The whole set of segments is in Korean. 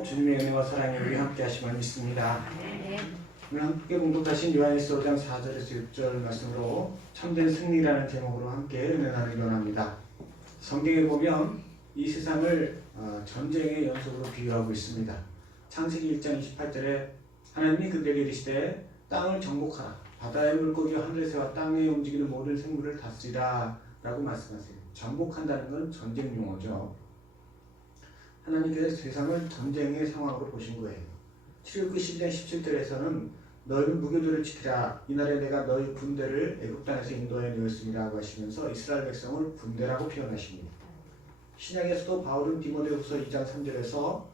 오늘도 주님의 은혜와 사랑이 우리 함께 하심을 믿습니다. 오늘 함께 공독하신 요한일서 5장 4절에서 6절 말씀으로 참된 승리라는 제목으로 함께 은혜 나누기 원합니다. 성경에 보면 이 세상을 전쟁의 연속으로 비유하고 있습니다. 창세기 1장 28절에 하나님이 그들에게 이르시되 땅을 정복하라. 바다의 물고기와 하늘의 새와 땅에 움직이는 모든 생물을 다스리라 라고 말씀하세요. 정복한다는 건 전쟁 용어죠. 하나님께서 세상을 전쟁의 상황으로 보신 거예요. 출애굽기 12장 17절에서는 너희는 무교도를 지키라. 이날에 내가 너희 군대를 애굽 땅에서 인도해 내었습니다라고 하시면서 이스라엘 백성을 군대라고 표현하십니다. 신약에서도 바울은 디모데후서 2장 3절에서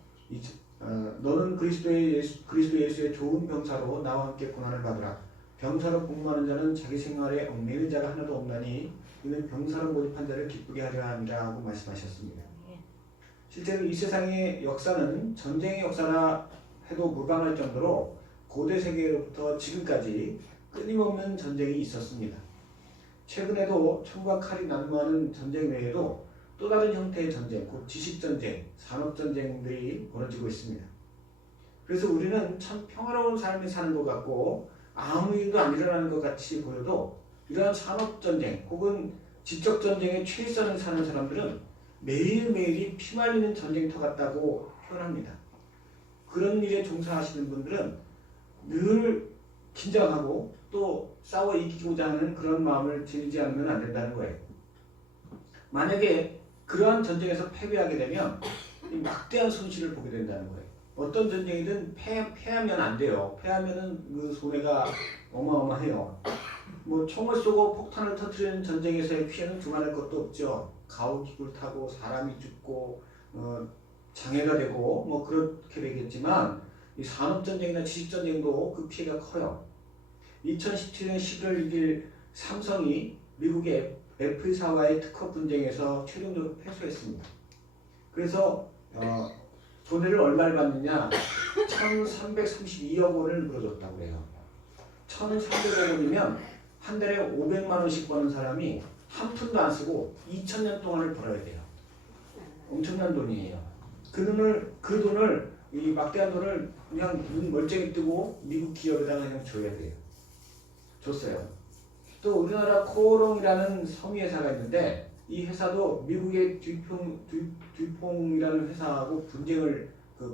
너는 그리스도 예수의 좋은 병사로 나와 함께 고난을 받으라. 병사로 복무하는 자는 자기 생활에 얽매이는 자가 하나도 없나니 이는 병사로 모집한 자를 기쁘게 하려 함이라 하고 말씀하셨습니다. 실제로 이 세상의 역사는 전쟁의 역사라 해도 무방할 정도로 고대 세계로부터 지금까지 끊임없는 전쟁이 있었습니다. 최근에도 총과 칼이 난무하는 전쟁 외에도 또 다른 형태의 전쟁, 곧 지식전쟁, 산업전쟁들이 벌어지고 있습니다. 그래서 우리는 참 평화로운 삶을 사는 것 같고 아무 일도 안 일어나는 것 같이 보여도 이러한 산업전쟁 혹은 지적전쟁에 최선을 사는 사람들은 매일매일이 피말리는 전쟁터 같다고 표현합니다. 그런 일에 종사하시는 분들은 늘 긴장하고 또 싸워 이기고자 하는 그런 마음을 들이지 않으면 안 된다는 거예요. 만약에 그러한 전쟁에서 패배하게 되면 막대한 손실을 보게 된다는 거예요. 어떤 전쟁이든 패하면 안 돼요. 패하면은 그 손해가 어마어마해요. 총을 쏘고 폭탄을 터뜨리는 전쟁에서의 피해는 두말할 것도 없죠. 가오기구를 타고 사람이 죽고 장애가 되고 그렇게 되겠지만 이 산업전쟁이나 지식전쟁도 그 피해가 커요. 2017년 11월 6일 삼성이 미국의 애플사와의 특허 분쟁에서 최종적으로 패소했습니다. 그래서 돈을 얼마를 받느냐 1,332억 원을 물어줬다고 해요. 1,300억 원이면 한 달에 500만 원씩 버는 사람이 한 푼도 안 쓰고 2,000년 동안을 벌어야 돼요. 엄청난 돈이에요. 그 돈을 이 막대한 돈을 그냥 눈 멀쩡히 뜨고 미국 기업에다가 그냥 줘야 돼요. 줬어요. 또 우리나라 코오롱이라는 섬유회사가 있는데 이 회사도 미국의 듀퐁이라는 회사하고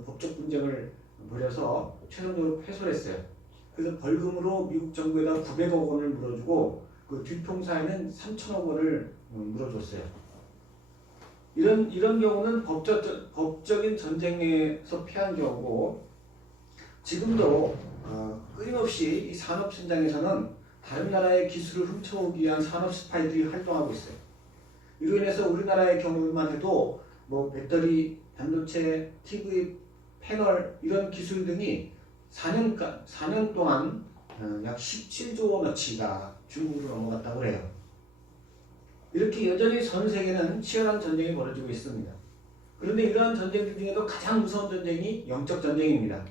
법적 분쟁을 벌여서 최종적으로 패소를 했어요. 그래서 벌금으로 미국 정부에다 900억 원을 물어주고 그 듀퐁사에는 3천억 원을 물어줬어요. 이런 경우는 법적인 전쟁에서 패한 경우고 지금도 끊임없이 이 산업 현장에서는 다른 나라의 기술을 훔쳐오기 위한 산업 스파이들이 활동하고 있어요. 이로 인해서 우리나라의 경우만 해도 배터리, 반도체, TV, 패널 이런 기술 등이 4년 동안 약 17조 원어치가 중국으로 넘어갔다고 해요. 이렇게 여전히 전 세계는 치열한 전쟁이 벌어지고 있습니다. 그런데 이러한 전쟁들 중에도 가장 무서운 전쟁이 영적 전쟁입니다.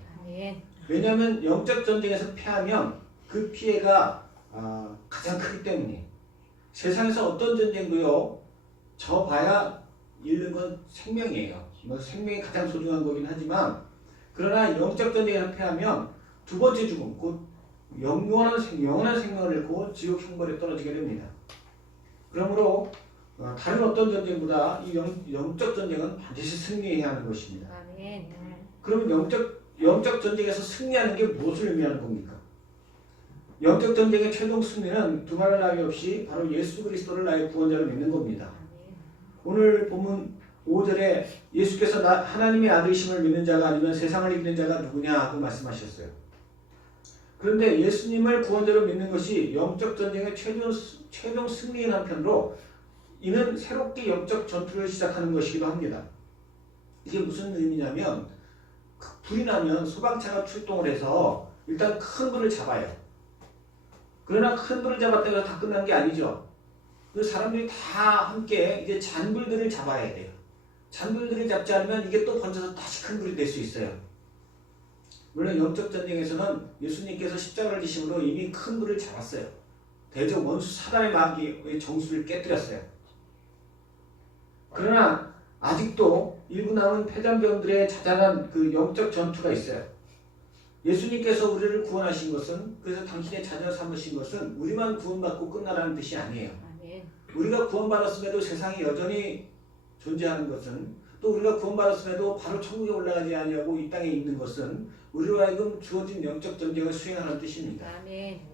왜냐하면 영적 전쟁에서 패하면 그 피해가 가장 크기 때문이에요. 세상에서 어떤 전쟁도요, 져봐야 잃는 건 생명이에요. 생명이 가장 소중한 거긴 하지만 그러나 영적 전쟁에서 패하면 두 번째 죽음, 곧 영원한 생명을 잃고 지옥 형벌에 떨어지게 됩니다. 그러므로 다른 어떤 전쟁보다 이 영적 전쟁은 반드시 승리해야 하는 것입니다. 그러면 영적 전쟁에서 승리하는 게 무엇을 의미하는 겁니까? 영적 전쟁의 최종 승리는 두말할 나위 없이 바로 예수 그리스도를 나의 구원자로 믿는 겁니다. 오늘 본문 5절에 예수께서 하나님의 아들이심을 믿는 자가 아니면 세상을 이기는 자가 누구냐 하고 말씀하셨어요. 그런데 예수님을 구원자로 믿는 것이 영적 전쟁의 최종 승리인 한편으로 이는 새롭게 영적 전투를 시작하는 것이기도 합니다. 이게 무슨 의미냐면 불이 나면 소방차가 출동을 해서 일단 큰 불을 잡아요. 그러나 큰 불을 잡았다고 해서 다 끝난 게 아니죠. 그 사람들이 다 함께 이제 잔불들을 잡아야 돼요. 잔불들을 잡지 않으면 이게 또 번져서 다시 큰 불이 될 수 있어요. 물론 영적 전쟁에서는 예수님께서 십자가를 지심으로 이미 큰 불을 잡았어요. 대적 원수 사단의 마귀의 정수를 깨뜨렸어요. 그러나 아직도 일부 남은 패잔병들의 자잘한 그 영적 전투가 있어요. 예수님께서 우리를 구원하신 것은, 그래서 당신의 자녀 삼으신 것은 우리만 구원받고 끝나라는 뜻이 아니에요. 아멘. 우리가 구원받았음에도 세상이 여전히 존재하는 것은, 또 우리가 구원받았음에도 바로 천국에 올라가지 아니하고 이 땅에 있는 것은 우리로 하여금 주어진 영적 전쟁을 수행하는 뜻입니다. 아멘.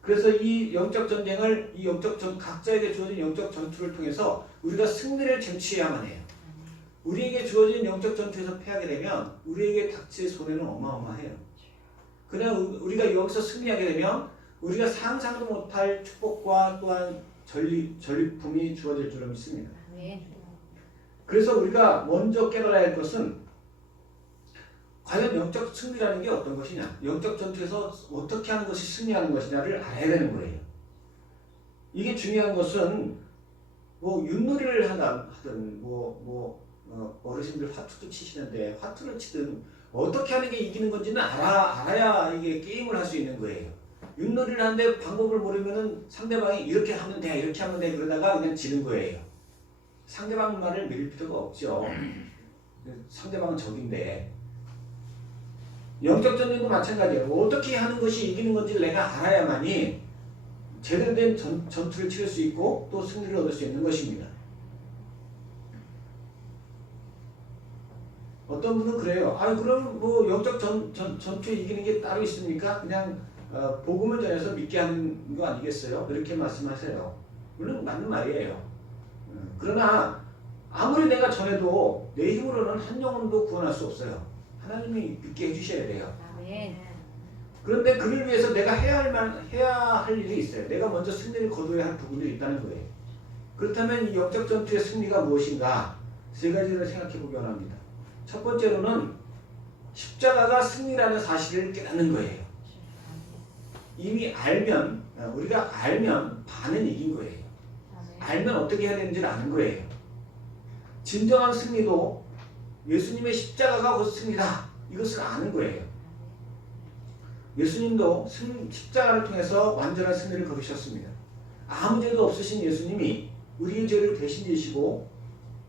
그래서 이 영적 전쟁을, 각자에게 주어진 영적 전투를 통해서 우리가 승리를 쟁취해야만 해요. 우리에게 주어진 영적 전투에서 패하게 되면 우리에게 닥칠 손해는 어마어마해요. 그냥 우리가 여기서 승리하게 되면 우리가 상상도 못할 축복과 또한 전리품이 주어질 줄로 믿습니다. 아멘. 그래서 우리가 먼저 깨달아야 할 것은 과연 영적 승리라는 게 어떤 것이냐, 영적 전투에서 어떻게 하는 것이 승리하는 것이냐를 알아야 되는 거예요. 이게 중요한 것은 뭐 윷놀이를 하든 어르신들 화투도 치시는데 화투를 치든 어떻게 하는 게 이기는 건지는 알아야 이게 게임을 할 수 있는 거예요. 윷놀이를 하는데 방법을 모르면은 상대방이 이렇게 하면 돼, 이렇게 하면 돼 그러다가 그냥 지는 거예요. 상대방 말을 믿을 필요가 없죠. 상대방은 적인데. 영적 전쟁도 마찬가지예요. 어떻게 하는 것이 이기는 건지를 내가 알아야만이 제대로 된 전투를 치를 수 있고 또 승리를 얻을 수 있는 것입니다. 어떤 분은 그래요. 그럼 뭐 영적 전투에 이기는 게 따로 있습니까? 그냥 복음을 전해서 믿게 하는 거 아니겠어요? 이렇게 말씀하세요. 물론 맞는 말이에요. 그러나 아무리 내가 전해도 내 힘으로는 한 영혼도 구원할 수 없어요. 하나님이 믿게 해주셔야 돼요. 아멘. 그런데 그를 위해서 내가 해야 할 일이 있어요. 내가 먼저 승리를 거둬야 할 부분이 있다는 거예요. 그렇다면 이 영적 전투의 승리가 무엇인가? 세 가지를 생각해 보기 원합니다. 첫 번째로는 십자가가 승리라는 사실을 깨닫는 거예요. 이미 우리가 알면 반은 이긴 거예요. 알면 어떻게 해야 되는지를 아는 거예요. 진정한 승리도 예수님의 십자가가 곧 승리다. 이것을 아는 거예요. 예수님도 십자가를 통해서 완전한 승리를 거두셨습니다. 아무 죄도 없으신 예수님이 우리의 죄를 대신 지시고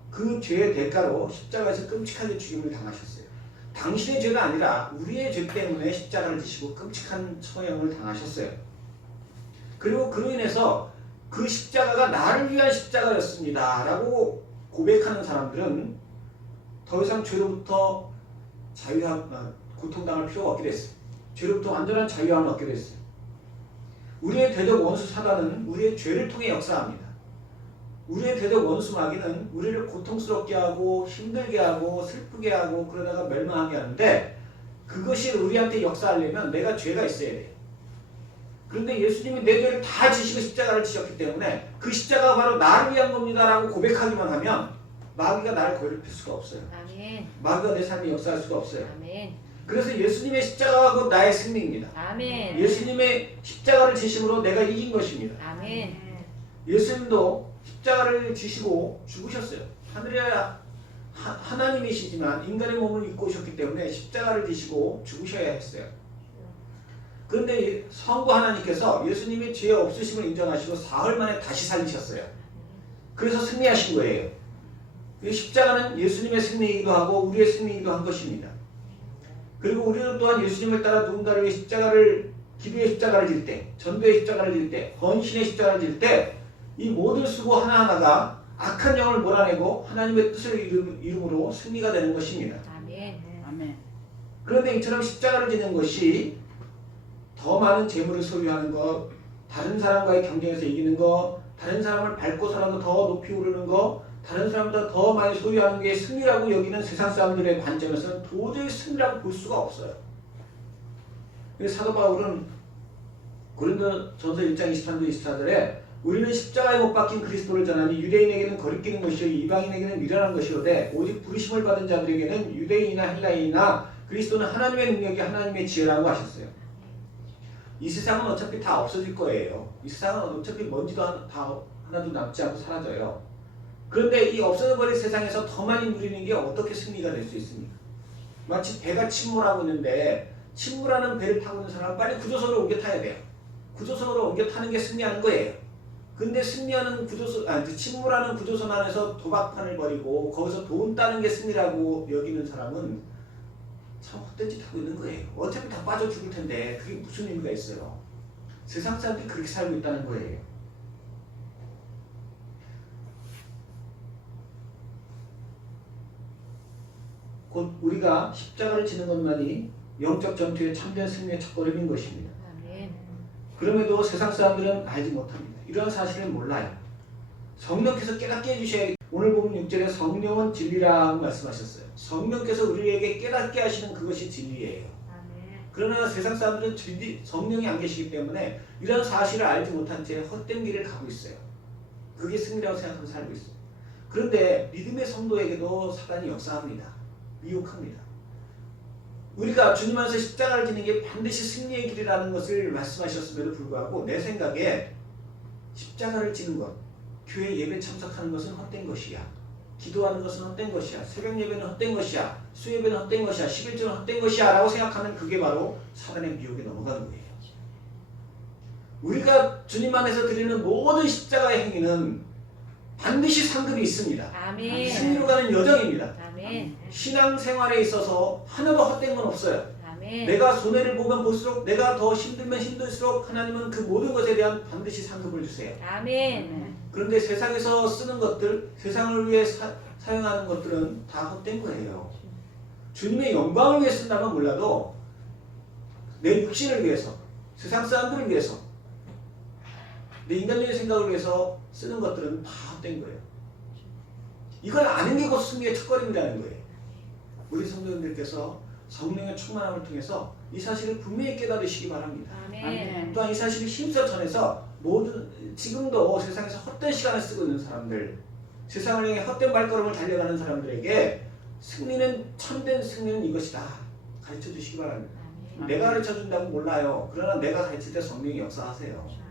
그 죄의 대가로 십자가에서 끔찍하게 죽임을 당하셨어요. 당신의 죄가 아니라 우리의 죄 때문에 십자가를 지시고 끔찍한 처형을 당하셨어요. 그리고 그로 인해서 그 십자가가 나를 위한 십자가였습니다 라고 고백하는 사람들은 더 이상 죄로부터 고통당할 필요가 없게 됐어요. 죄로부터 완전한 자유함을 얻게 됐어요. 우리의 대적 원수 사단은 우리의 죄를 통해 역사합니다. 우리의 대적 원수 마귀는 우리를 고통스럽게 하고 힘들게 하고 슬프게 하고 그러다가 멸망하게 하는데 그것이 우리한테 역사하려면 내가 죄가 있어야 돼요. 그런데 예수님이 내 죄를 다 지시고 십자가를 지셨기 때문에 그 십자가가 바로 나를 위한 겁니다 라고 고백하기만 하면 마귀가 나를 괴롭힐 수가 없어요. 아멘. 마귀가 내 삶에 역사할 수가 없어요. 아멘. 그래서 예수님의 십자가가 곧 나의 승리입니다. 아멘. 예수님의 십자가를 지심으로 내가 이긴 것입니다. 아멘. 예수님도 십자가를 지시고 죽으셨어요. 하늘의 하나님이시지만 인간의 몸을 입고 오셨기 때문에 십자가를 지시고 죽으셔야 했어요. 그런데 성부 하나님께서 예수님이 죄 없으심을 인정하시고 사흘 만에 다시 살리셨어요. 그래서 승리하신 거예요. 십자가는 예수님의 승리이기도 하고 우리의 승리이기도 한 것입니다. 그리고 우리는 또한 예수님을 따라 누군가를 위해 기도의 십자가를 질 때, 전도의 십자가를 질 때, 헌신의 십자가를 질 때 이 모든 수고 하나하나가 악한 영을 몰아내고 하나님의 뜻을 이름으로 승리가 되는 것입니다. 아멘. 아멘. 그런데 이처럼 십자가를 지는 것이 더 많은 재물을 소유하는 것, 다른 사람과의 경쟁에서 이기는 것, 다른 사람을 밟고서라도 더 높이 오르는 것, 다른 사람보다 더 많이 소유하는 게 승리라고 여기는 세상 사람들의 관점에서는 도저히 승리라고 볼 수가 없어요. 그래서 사도 바울은 고린도전서 1장 23절 24절에 우리는 십자가에 못 박힌 그리스도를 전하니 유대인에게는 거리끼는 것이요 이방인에게는 미련한 것이로되 오직 부르심을 받은 자들에게는 유대인이나 헬라인이나 그리스도는 하나님의 능력이 하나님의 지혜라고 하셨어요. 이 세상은 어차피 다 없어질 거예요. 이 세상은 어차피 먼지도 하나도 남지 않고 사라져요. 그런데 이 없어져버린 세상에서 더 많이 누리는 게 어떻게 승리가 될 수 있습니까? 마치 배가 침몰하고 있는데 침몰하는 배를 타고 있는 사람은 빨리 구조선으로 옮겨 타야 돼요. 구조선으로 옮겨 타는 게 승리하는 거예요. 근데 승리하는 구조선, 침몰하는 구조선 안에서 도박판을 벌이고 거기서 돈 따는 게 승리라고 여기는 사람은 참 헛된 짓 하고 있는 거예요. 어차피 다 빠져 죽을 텐데 그게 무슨 의미가 있어요. 세상 사람들이 그렇게 살고 있다는 거예요. 곧 우리가 십자가를 지는 것만이 영적 전투의 참된 승리의 첫걸음인 것입니다. 그럼에도 세상 사람들은 알지 못합니다. 이런 사실을 몰라요. 성령께서 깨닫게 해주셔야. 오늘 보면 6절에 성령은 진리라고 말씀하셨어요. 성령께서 우리에게 깨닫게 하시는 그것이 진리예요. 그러나 세상 사람들은 성령이 안 계시기 때문에 이런 사실을 알지 못한 채 헛된 길을 가고 있어요. 그게 승리라고 생각하고 살고 있어요. 그런데 믿음의 성도에게도 사단이 역사합니다. 미혹합니다. 우리가 주님 안에서 십자가를 지는 게 반드시 승리의 길이라는 것을 말씀하셨음에도 불구하고 내 생각에 십자가를 지는 것, 교회 예배 참석하는 것은 헛된 것이야. 기도하는 것은 헛된 것이야. 새벽 예배는 헛된 것이야. 수예배는 헛된 것이야. 11조는 헛된 것이야 라고 생각하면 그게 바로 사단의 미혹에 넘어가는 거예요. 우리가 주님 안에서 드리는 모든 십자가의 행위는 반드시 상급이 있습니다. 아멘. 승리로 가는 여정입니다. 아멘. 신앙생활에 있어서 하나도 헛된 건 없어요. 아멘. 내가 손해를 보면 볼수록, 내가 더 힘들면 힘들수록 하나님은 그 모든 것에 대한 반드시 상급을 주세요. 아멘. 그런데 세상에서 쓰는 것들, 세상을 위해 사용하는 것들은 다 헛된 거예요. 주님의 영광을 위해 쓴다면 몰라도 내 육신을 위해서, 세상 사람들을 위해서, 내 인간적인 생각을 위해서 쓰는 것들은 다 헛된 거예요. 이걸 아는 게 곧 승리의 첫걸음이라는 거예요. 우리 성도님들께서 성령의 충만함을 통해서 이 사실을 분명히 깨달으시기 바랍니다. 아멘. 또한 이 사실을 힘써 전해서 지금도 세상에서 헛된 시간을 쓰고 있는 사람들, 세상을 향해 헛된 발걸음을 달려가는 사람들에게 참된 승리는 이것이다. 가르쳐 주시기 바랍니다. 아멘. 내가 가르쳐 준다고 몰라요. 그러나 내가 가르칠 때 성령이 역사하세요.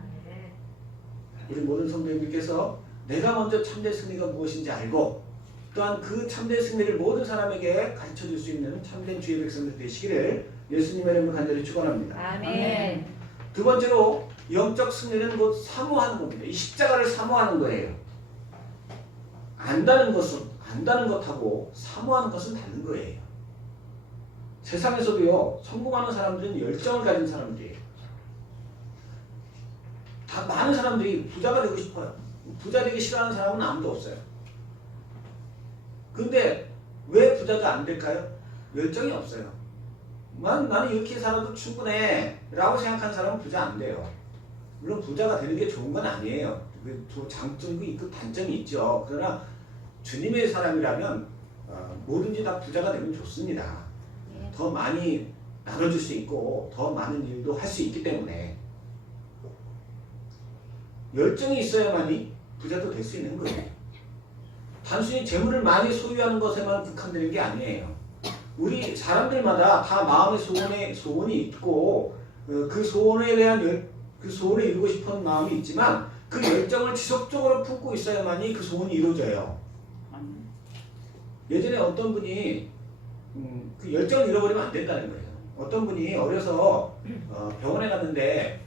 우리 모든 성도님들께서 내가 먼저 참된 승리가 무엇인지 알고 또한 그 참된 승리를 모든 사람에게 가르쳐 줄 수 있는 참된 주의 백성들 되시기를 예수님의 이름으로 간절히 축원합니다. 아멘. 두 번째로 영적 승리는 곧 사모하는 겁니다. 이 십자가를 사모하는 거예요. 안다는 것하고 사모하는 것은 다른 거예요. 세상에서도요, 성공하는 사람들은 열정을 가진 사람들이에요. 다 많은 사람들이 부자가 되고 싶어요. 부자 되기 싫어하는 사람은 아무도 없어요. 근데 왜 부자가 안 될까요? 열정이 없어요. 나는 이렇게 살아도 충분해 라고 생각하는 사람은 부자 안 돼요. 물론 부자가 되는 게 좋은 건 아니에요. 장점도 있고 단점이 있죠. 그러나 주님의 사람이라면 뭐든지 다 부자가 되면 좋습니다. 더 많이 나눠줄 수 있고 더 많은 일도 할 수 있기 때문에 열정이 있어야만이 부자도 될 수 있는 거예요. 단순히 재물을 많이 소유하는 것에만 국한되는 게 아니에요. 우리 사람들마다 다 마음의 소원이 있고 그 소원에 대한 그 소원을 이루고 싶은 마음이 있지만 그 열정을 지속적으로 품고 있어야만이 그 소원이 이루어져요. 예전에 어떤 분이 그 열정을 잃어버리면 안 된다는 거예요. 어떤 분이 어려서 병원에 갔는데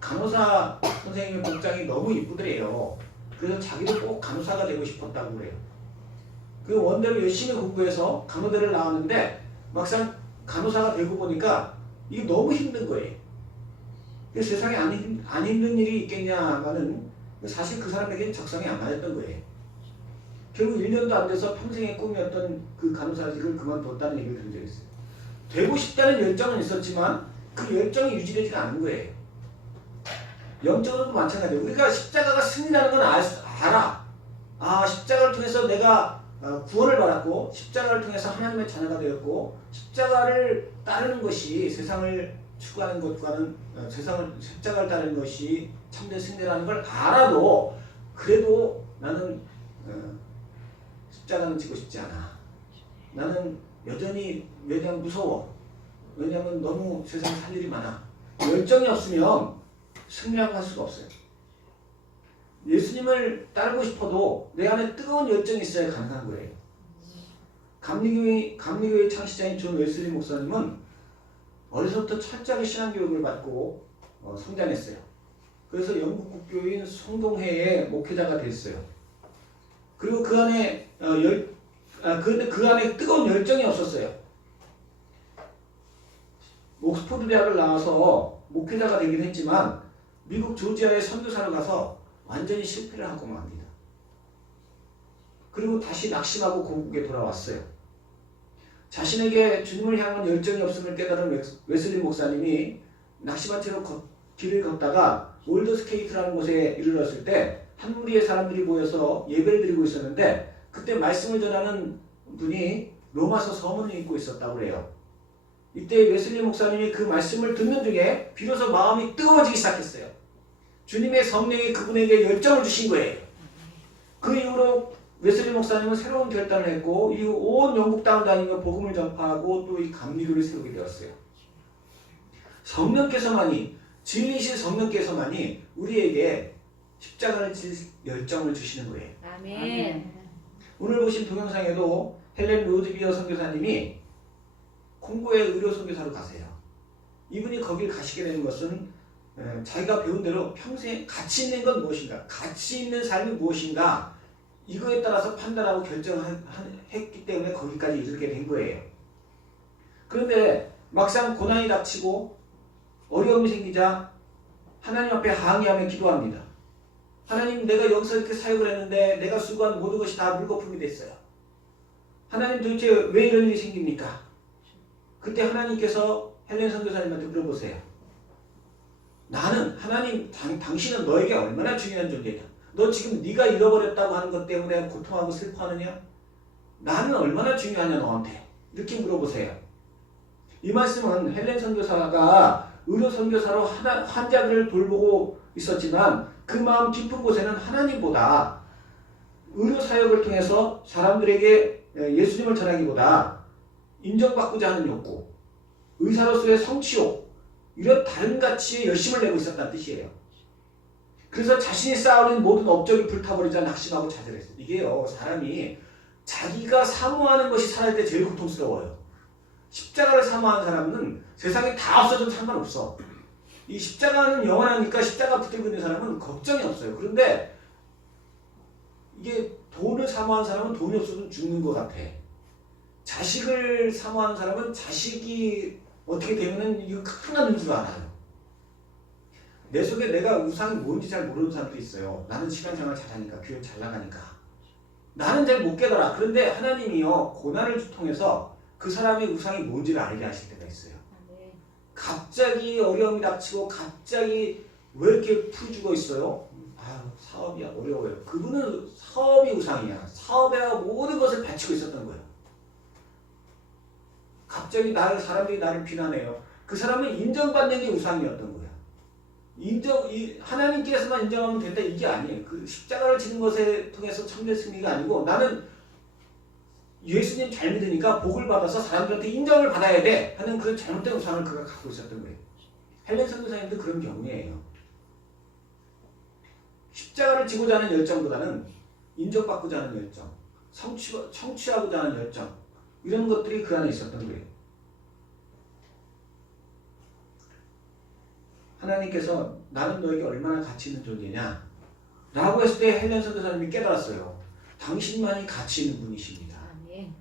간호사 선생님의 복장이 너무 이쁘더래요. 그래서 자기도 꼭 간호사가 되고 싶었다고 그래요. 그 원대로 열심히 공부해서 간호대를 나왔는데 막상 간호사가 되고 보니까 이게 너무 힘든 거예요. 세상에 안 힘든 일이 있겠냐가는 사실 그 사람에게는 적성이 안 맞았던 거예요. 결국 1년도 안 돼서 평생의 꿈이었던 그 간호사직을 그만뒀다는 얘기를 들은 적이 있어요. 되고 싶다는 열정은 있었지만 그 열정이 유지되지 않은 거예요. 영적으로도 마찬가지예요. 우리가 십자가가 승리라는 건 알아. 십자가를 통해서 내가 구원을 받았고 십자가를 통해서 하나님의 자녀가 되었고 십자가를 따르는 것이 세상을 추구하는 것과는 십자가를 따르는 것이 참된 승리라는 걸 알아도 그래도 나는 십자가는 지고 싶지 않아. 나는 여전히 왜냐면 무서워. 왜냐면 너무 세상에 살 일이 많아. 열정이 없으면 승리라고 할 수가 없어요. 예수님을 따르고 싶어도 내 안에 뜨거운 열정이 있어야 가능한 거예요. 감리교회 창시자인 존 웨슬리 목사님은 어려서부터 철저하게 신앙교육을 받고 성장했어요. 그래서 영국 국교인 송동회의 목회자가 됐어요. 그리고 그 안에 그런데 그 안에 뜨거운 열정이 없었어요. 옥스퍼드 대학을 나와서 목회자가 되긴 했지만 미국 조지아에 선교사로 가서 완전히 실패를 하고 맙니다. 그리고 다시 낙심하고 고국에 돌아왔어요. 자신에게 주님을 향한 열정이 없음을 깨달은 웨슬리 목사님이 낙심한 채로 길을 걷다가 올더스케이트라는 곳에 이르렀을 때 한 무리의 사람들이 모여서 예배를 드리고 있었는데 그때 말씀을 전하는 분이 로마서 서문을 읽고 있었다고 해요. 이때 웨슬리 목사님이 그 말씀을 듣는 중에 비로소 마음이 뜨거워지기 시작했어요. 주님의 성령이 그분에게 열정을 주신 거예요. 그 이후로 웨슬리 목사님은 새로운 결단을 했고 이후 온 영국 땅을 다니며 복음을 전파하고 또 이 감리교를 세우게 되었어요. 성령께서만이 진리신 성령께서만이 우리에게 십자가를 질 열정을 주시는 거예요. 아멘. 오늘 보신 동영상에도 헬렌 로즈비어 선교사님이 콩고의 의료 선교사로 가세요. 이분이 거길 가시게 되는 것은 자기가 배운 대로 평생 가치 있는 건 무엇인가, 가치 있는 삶이 무엇인가 이거에 따라서 판단하고 결정했기 때문에 거기까지 이르게 된 거예요. 그런데 막상 고난이 닥치고 어려움이 생기자 하나님 앞에 항의하며 기도합니다. 하나님, 내가 여기서 이렇게 사역을 했는데 내가 수고한 모든 것이 다 물거품이 됐어요. 하나님, 도대체 왜 이런 일이 생깁니까? 그때 하나님께서 헬렌 선교사님한테 물어보세요. 나는 하나님, 당신은 너에게 얼마나 중요한 존재냐? 너 지금 네가 잃어버렸다고 하는 것 때문에 고통하고 슬퍼하느냐? 나는 얼마나 중요하냐 너한테? 이렇게 물어보세요. 이 말씀은 헬렌 선교사가 의료 선교사로 환자들을 돌보고 있었지만 그 마음 깊은 곳에는 하나님보다 의료 사역을 통해서 사람들에게 예수님을 전하기보다 인정받고자 하는 욕구, 의사로서의 성취욕, 이런 다른 가치에 열심을 내고 있었다는 뜻이에요. 그래서 자신이 쌓아올린 모든 업적이 불타버리자 낙심하고 좌절했어요. 이게요, 사람이 자기가 사모하는 것이 살아날 때 제일 고통스러워요. 십자가를 사모하는 사람은 세상에 다 없어져도 상관없어. 이 십자가는 영원하니까 십자가 붙들고 있는 사람은 걱정이 없어요. 그런데 이게 돈을 사모하는 사람은 돈이 없어도 죽는 것 같아. 자식을 사모하는 사람은 자식이 어떻게 되면은 이거 큰일 줄 알아요. 내 속에 내가 우상이 뭔지 잘 모르는 사람도 있어요. 나는 신앙생활 잘하니까, 교회 잘 나가니까. 나는 잘 못 깨달아. 그런데 하나님이요, 고난을 통해서 그 사람의 우상이 뭔지를 알게 하실 때가 있어요. 갑자기 어려움이 닥치고 갑자기 왜 이렇게 풀이 죽어 있어요? 사업이 어려워요. 그분은 사업이 우상이야. 사업에 모든 것을 바치고 있었던 거예요. 갑자기 사람들이 나를 비난해요. 그 사람은 인정받는 게 우상이었던 거예요. 하나님께서만 인정하면 된다 이게 아니에요. 그 십자가를 지는 것에 통해서 참된 승리가 아니고 나는 예수님 잘 믿으니까 복을 받아서 사람들한테 인정을 받아야 돼 하는 그런 잘못된 우상을 그가 갖고 있었던 거예요. 헬렌 선교사님도 그런 경우예요. 십자가를 지고자 하는 열정보다는 인정받고자 하는 열정, 성취하고자 하는 열정, 이런 것들이 그 안에 있었던 거예요. 하나님께서 나는 너에게 얼마나 가치 있는 존재냐 라고 했을 때 헬렌 선교사님이 깨달았어요. 당신만이 가치 있는 분이십니다.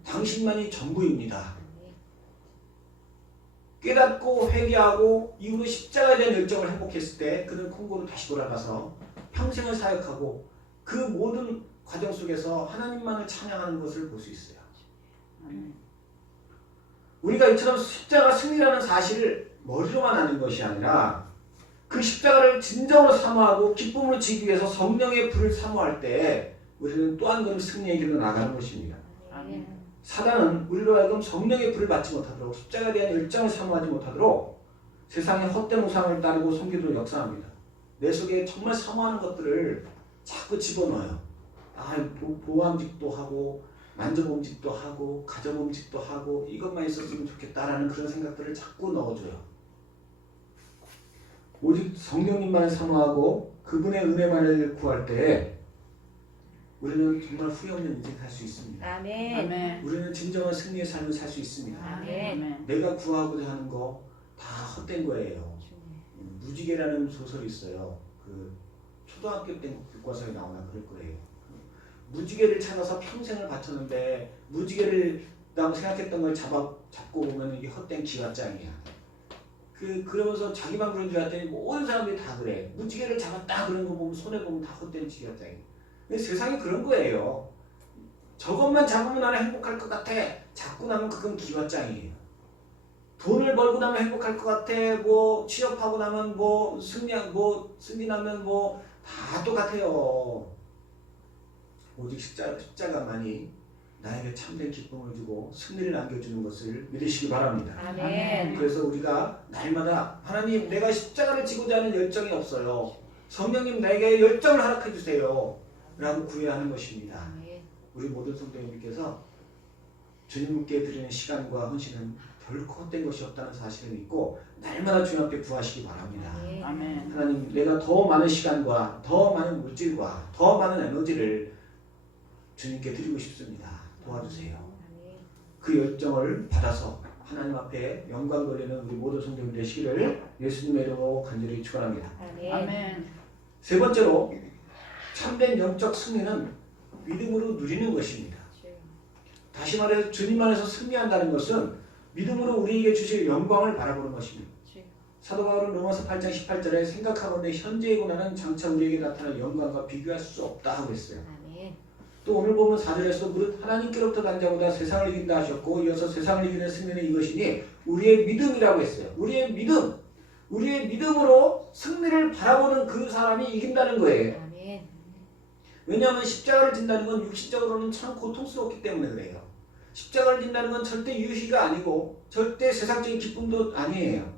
당신만이 전부입니다. 깨닫고 회개하고 이후로 십자가에 대한 열정을 회복했을 때 그는 콩고로 다시 돌아가서 평생을 사역하고 그 모든 과정 속에서 하나님만을 찬양하는 것을 볼 수 있어요. 우리가 이처럼 십자가 승리라는 사실을 머리로만 아는 것이 아니라 그 십자가를 진정으로 사모하고 기쁨으로 지기 위해서 성령의 불을 사모할 때 우리는 또 한 걸음 승리의 길로 나가는 것입니다. 사단은 우리로 하여금 성령의 불을 받지 못하도록 십자가에 대한 열정을 사모하지 못하도록 세상의 헛된 우상을 따르고 섬기도록 역사합니다. 내 속에 정말 사모하는 것들을 자꾸 집어넣어요. 보암직도 하고 만져봄직도 하고 가져봄직도 하고 이것만 있었으면 좋겠다라는 그런 생각들을 자꾸 넣어줘요. 오직 성령님만을 사모하고 그분의 은혜만을 구할 때 우리는 정말 후회 없는 인생 살 수 있습니다. 아멘. 우리는 진정한 승리의 삶을 살 수 있습니다. 아멘. 내가 구하고자 하는 거 다 헛된 거예요. 무지개라는 소설이 있어요. 그 초등학교 때 교과서에 나오나 그럴 거예요. 무지개를 찾아서 평생을 바쳤는데 무지개를 나무 생각했던 걸 잡고 보면 이게 헛된 기와장이야. 그러면서 자기만 그런 줄 알았더니 모든 사람들이 다 그래. 무지개를 잡았다 그런 거 보면 손에 보면 다 헛된 기와장이야. 근데 세상이 그런 거예요. 저것만 잡으면 나는 행복할 것 같아. 잡고 나면 그건 기와장이에요. 돈을 벌고 나면 행복할 것 같아. 뭐 취업하고 나면 뭐 승진하면 뭐 다 똑같아요. 오직 십자가만이 나에게 참된 기쁨을 주고 승리를 안겨주는 것을 믿으시기 바랍니다. 아멘. 그래서 우리가 날마다 하나님 내가 십자가를 지고자 하는 열정이 없어요. 성령님 나에게 열정을 허락해 주세요. 라고 구해야 하는 것입니다. 아멘. 우리 모든 성도님께서 주님께 드리는 시간과 헌신은 결코 헛된 것이 없다는 사실을 믿고 날마다 주님 앞에 구하시기 바랍니다. 아멘. 하나님 내가 더 많은 시간과 더 많은 물질과 더 많은 에너지를 주님께 드리고 싶습니다. 도와주세요. 그 열정을 받아서 하나님 앞에 영광 돌리는 우리 모든 성도님 되시기를 예수님의 이름으로 간절히 축원합니다. 아멘. 세 번째로 참된 영적 승리는 믿음으로 누리는 것입니다. 다시 말해서 주님 안에서 승리한다는 것은 믿음으로 우리에게 주실 영광을 바라보는 것입니다. 사도 바울은 로마서 8장 18절에 생각하건대 현재의 고난은 장차 우리에게 나타날 영광과 비교할 수 없다 하고 했어요. 또 오늘 보면 4절에서 무릇 하나님께로부터 난 자보다 세상을 이긴다 하셨고 이어서 세상을 이기는 승리는 이것이니 우리의 믿음이라고 했어요. 우리의 믿음으로 승리를 바라보는 그 사람이 이긴다는 거예요. 왜냐하면 십자가를 진다는 건 육신적으로는 참 고통스럽기 때문에 그래요. 십자가를 진다는 건 절대 유희가 아니고 절대 세상적인 기쁨도 아니에요.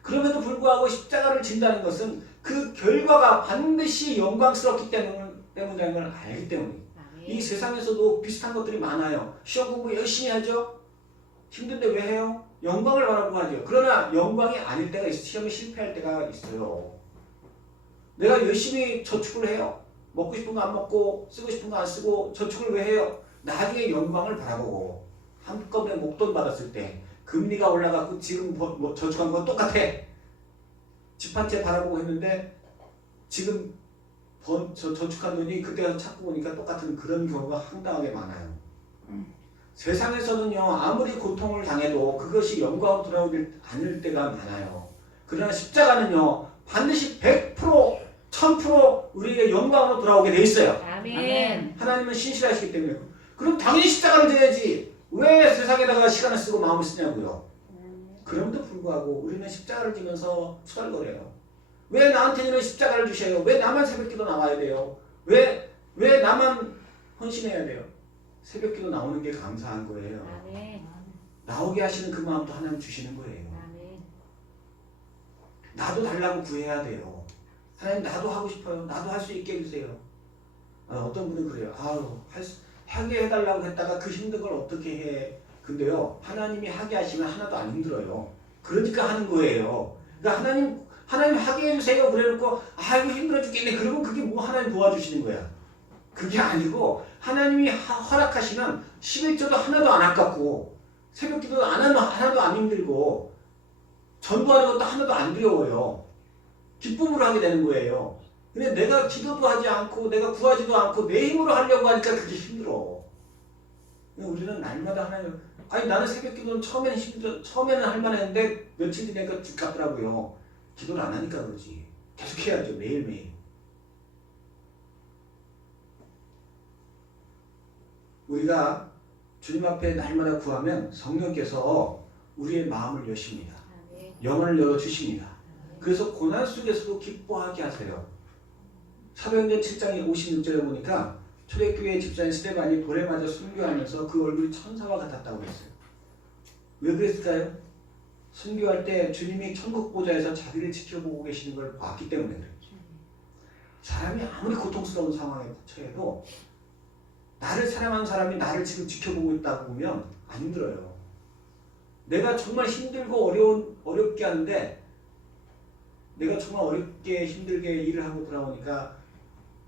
그럼에도 불구하고 십자가를 진다는 것은 그 결과가 반드시 영광스럽기 때문이라는 걸 알기 때문이에요. 이 세상에서도 비슷한 것들이 많아요. 시험 공부 열심히 하죠. 힘든데 왜 해요? 영광을 바라고 하죠. 그러나 영광이 아닐 때가 있어요. 시험에 실패할 때가 있어요. 내가 열심히 저축을 해요. 먹고 싶은 거 안 먹고 쓰고 싶은 거 안 쓰고 저축을 왜 해요? 나중에 영광을 바라보고 한꺼번에 목돈 받았을 때 금리가 올라가고 지금 저축한 건 똑같아. 집 한 채 바라보고 했는데 지금 저축한 돈이 그때 가서 찾고 보니까 똑같은 그런 경우가 황당하게 많아요. 세상에서는요 아무리 고통을 당해도 그것이 영광으로 돌아오지 않을 때가 많아요. 그러나 십자가는요 반드시 100% 1000% 우리에게 영광으로 돌아오게 돼 있어요. 아멘. 하나님은 신실하시기 때문에. 그럼 당연히 십자가를 져야지. 왜 세상에다가 시간을 쓰고 마음을 쓰냐고요. 그럼에도 불구하고 우리는 십자가를 지면서 투덜거려요. 왜 나한테는 십자가를 주셔요? 왜 나만 새벽기도 나와야 돼요? 왜 나만 헌신해야 돼요? 새벽기도 나오는 게 감사한 거예요. 아멘. 나오게 하시는 그 마음도 하나님 주시는 거예요. 아멘. 나도 달라고 구해야 돼요. 하나님 나도 하고 싶어요. 나도 할 수 있게 해주세요. 어떤 분은 그래요. 하게 해달라고 했다가 그 힘든 걸 어떻게 해. 근데요 하나님이 하게 하시면 하나도 안 힘들어요. 그러니까 하는 거예요. 그러니까 하나님 하게 해주세요 그래놓고 아이고 힘들어 죽겠네 그러면 그게 뭐 하나님 도와주시는 거야. 그게 아니고 하나님이 허락하시면 11조도 하나도 안 아깝고 새벽기도 하나도 안 힘들고 전도하는 것도 하나도 안 두려워요. 기쁨으로 하게 되는 거예요. 근데 내가 기도도 하지 않고 내가 구하지도 않고 내 힘으로 하려고 하니까 그게 힘들어. 우리는 날마다 하나님 나는 새벽기도는 처음에는 할만했는데 며칠 지나니까 죽 같더라고요. 기도를 안 하니까 그러지. 계속 해야죠. 매일매일. 우리가 주님 앞에 날마다 구하면 성령께서 우리의 마음을 여십니다. 영혼을 열어주십니다. 그래서 고난 속에서도 기뻐하게 하세요. 사도행전 7장 56절에 보니까 초대교회 집사인 스데반이 돌에 맞아 순교하면서 그 얼굴이 천사와 같았다고 했어요. 왜 그랬을까요? 순교할 때 주님이 천국 보좌에서 자기를 지켜보고 계시는 걸 봤기 때문에 그래요. 사람이 아무리 고통스러운 상황에 처해도 나를 사랑하는 사람이 나를 지금 지켜보고 있다고 보면 안 힘들어요. 내가 정말 힘들고 어렵게 하는데 내가 정말 어렵게 힘들게 일을 하고 돌아오니까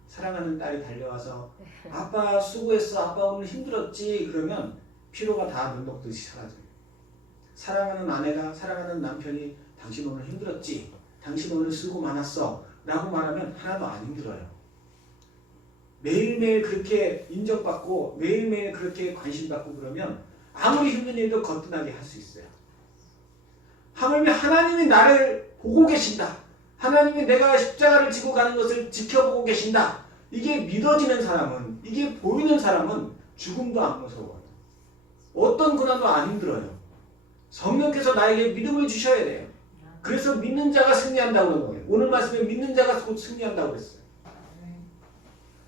사랑하는 딸이 달려와서 아빠 수고했어. 아빠 오늘 힘들었지. 그러면 피로가 다 눈 녹듯이 사라져요. 사랑하는 아내가 사랑하는 남편이 당신 오늘 힘들었지. 당신 오늘 수고 많았어. 라고 말하면 하나도 안 힘들어요. 매일매일 그렇게 인정받고 매일매일 그렇게 관심받고 그러면 아무리 힘든 일도 거뜬하게 할 수 있어요. 하물며 하나님이 나를 보고 계신다. 하나님이 내가 십자가를 지고 가는 것을 지켜보고 계신다. 이게 믿어지는 사람은, 이게 보이는 사람은 죽음도 안 무서워요. 어떤 고난도 안 힘들어요. 성령께서 나에게 믿음을 주셔야 돼요. 그래서 믿는 자가 승리한다고 그런 거예요. 오늘 말씀에 믿는 자가 곧 승리한다고 그랬어요.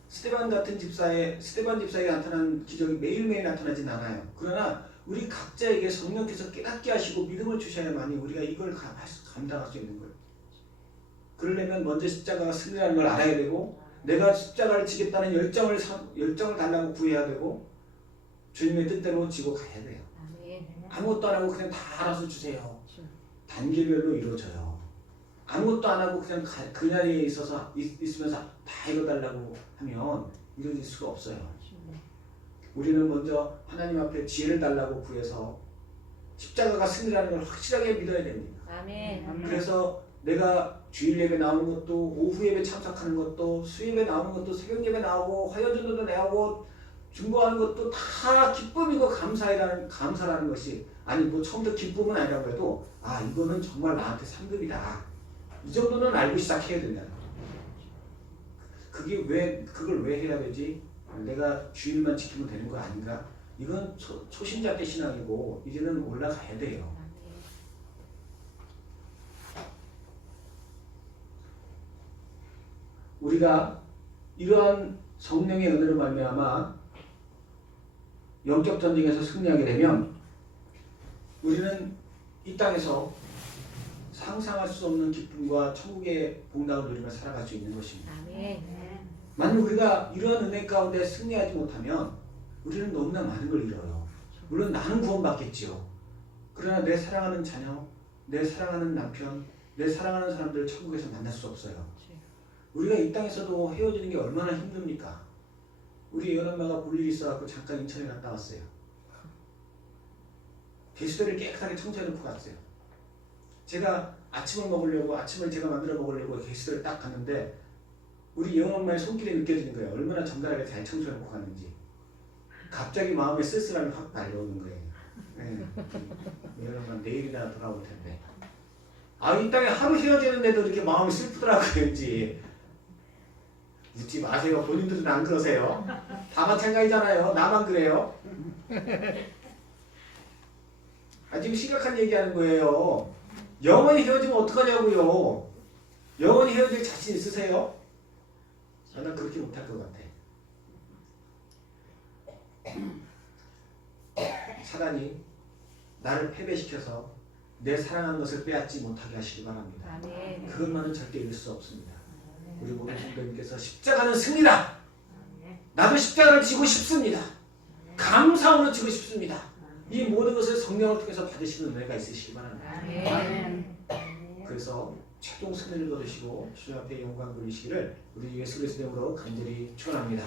스데반 집사에게 나타난 기적이 매일매일 나타나진 않아요. 그러나 우리 각자에게 성령께서 깨닫게 하시고 믿음을 주셔야만이 우리가 이걸 감당할 수 있는 거예요. 그러려면 먼저 십자가가 승리라는 걸 알아야 되고, 내가 십자가를 지겠다는 열정을 달라고 구해야 되고, 주님의 뜻대로 지고 가야 돼요. 아무것도 안 하고 그냥 다 알아서 주세요. 단계별로 이루어져요. 아무것도 안 하고 그냥 그 자리에 있으면서 다 이뤄달라고 하면 이루어질 수가 없어요. 우리는 먼저 하나님 앞에 지혜를 달라고 구해서 십자가가 승리라는 걸 확실하게 믿어야 됩니다. 아멘. 그래서 내가 주일 예배 나오는 것도, 오후 예배 참석하는 것도, 수예배 나오는 것도, 새벽 예배 나오고, 화요전도도 나오고, 중보하는 것도 다 기쁨이고 감사라는 것이, 아니 뭐 처음부터 기쁨은 아니라고 해도 이거는 정말 나한테 상급이다. 이 정도는 알고 시작해야 된다는 거예요. 그걸 왜 해야 되지? 내가 주일만 지키면 되는 거 아닌가? 이건 초신자 때 신앙이고 이제는 올라가야 돼요. 우리가 이러한 성령의 은혜로 말미암아 영적 전쟁에서 승리하게 되면 우리는 이 땅에서 상상할 수 없는 기쁨과 천국의 복락을 누리며 살아갈 수 있는 것입니다. 만약 우리가 이러한 은혜 가운데 승리하지 못하면 우리는 너무나 많은 걸 잃어요. 물론 나는 구원받겠지요. 그러나 내 사랑하는 자녀, 내 사랑하는 남편, 내 사랑하는 사람들을 천국에서 만날 수 없어요. 우리가 이 땅에서도 헤어지는 게 얼마나 힘듭니까? 우리 예언엄마가 볼 일이 있어갖고 잠깐 인천에 갔다 왔어요. 배수대를 깨끗하게 청소해놓고 갔어요. 제가 아침을 제가 만들어 먹으려고 배수대를 딱 갔는데 우리 예언엄마의 손길이 느껴지는 거예요. 얼마나 정갈하게 잘 청소해놓고 갔는지. 갑자기 마음에 쓸쓸함이 확 날려오는 거예요. 네. 예언엄마 내일이나 돌아올 텐데. 이 땅에 하루 헤어지는데도 이렇게 마음이 슬프더라고요. 왠지. 묻지 마세요. 본인들은 안 그러세요. 다 마찬가지잖아요. 나만 그래요. 지금 심각한 얘기하는 거예요. 영원히 헤어지면 어떡하냐고요. 영원히 헤어질 자신 있으세요? 난 그렇게 못할 것 같아. 사단이 나를 패배시켜서 내 사랑하는 것을 빼앗지 못하게 하시기 바랍니다. 그것만은 절대 잃을 수 없습니다. 우리 모든 성도님께서 십자가는 승리다. 나도 십자가를 지고 싶습니다. 감사함으로 지고 싶습니다. 이 모든 것을 성령을 통해서 받으시는 은혜가 있으시기 바랍니다. 그래서 최종 승리를 거두시고 주님 앞에 영광 돌리시기를 우리 예수 그리스도 이름으로 간절히 축원합니다.